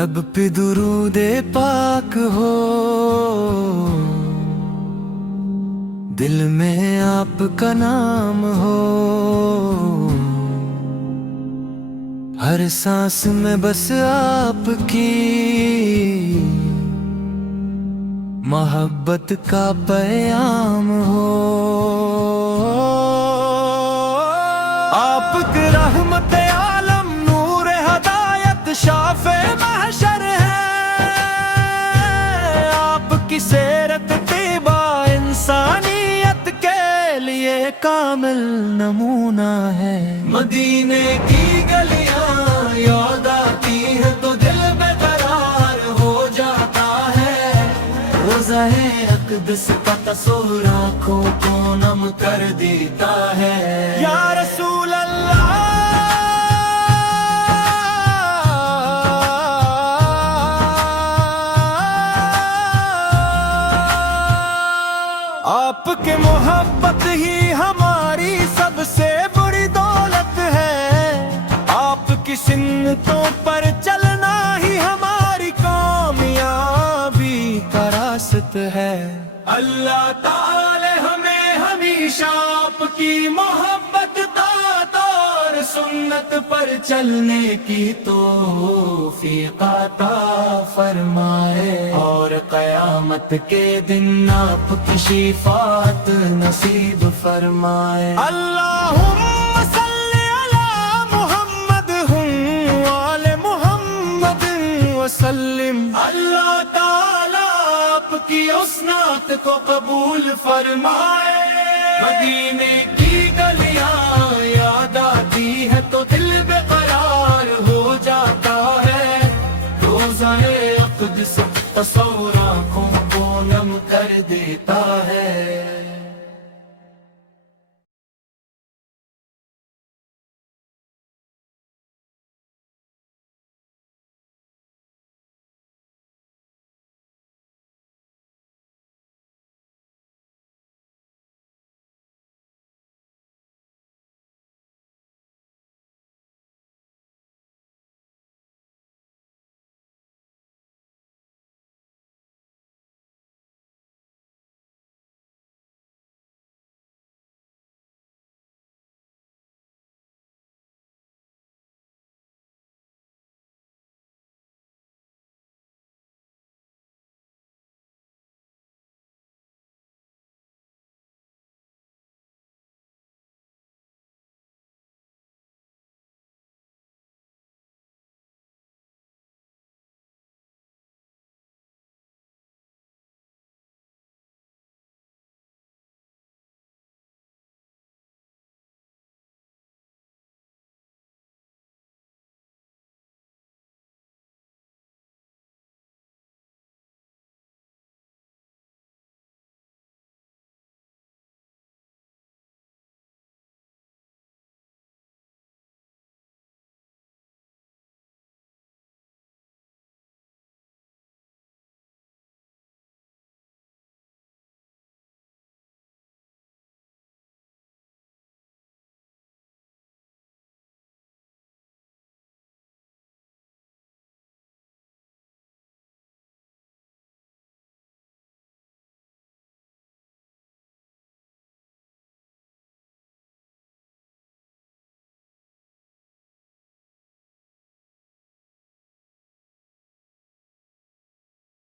لب پہ درود پاک ہو، دل میں آپ کا نام ہو، ہر سانس میں بس آپ کی محبت کا پیام ہو۔ آپ کی رحمت عالم نور ہدایت شافع محشر ہے، آپ کی سیرت طیبہ انسانیت کے لیے کامل نمونہ ہے۔ مدینے کی گلیاں یاد آتی ہیں تو دل بے قرار ہو جاتا ہے، روضہ اقدس کا تصور آنکھوں کو نم کر دیتا ہے۔ یا رسول اللہ آپ کے محبت ہی ہماری سب سے بڑی دولت ہے، آپ کی سنتوں پر چلنا ہی ہماری کامیابی کا راست ہے۔ اللہ تعالی ہمیں ہمیشہ آپ کی محبت اور سنت پر چلنے کی توفیق عطا فرمائے، اور قیامت کے دن آپ کی شفاعت نصیب فرمائے۔ اللہم صلی علی محمد وآل محمد وسلم۔ اللہ تعالی آپ کی اسنات کو قبول فرمائے۔ مدینے کی گلیاں یاد آتی ہے تو دل بے قرار ہو جاتا ہے، روضہ اقدس تصور آنکھوں کو نم کر دیتا ہے۔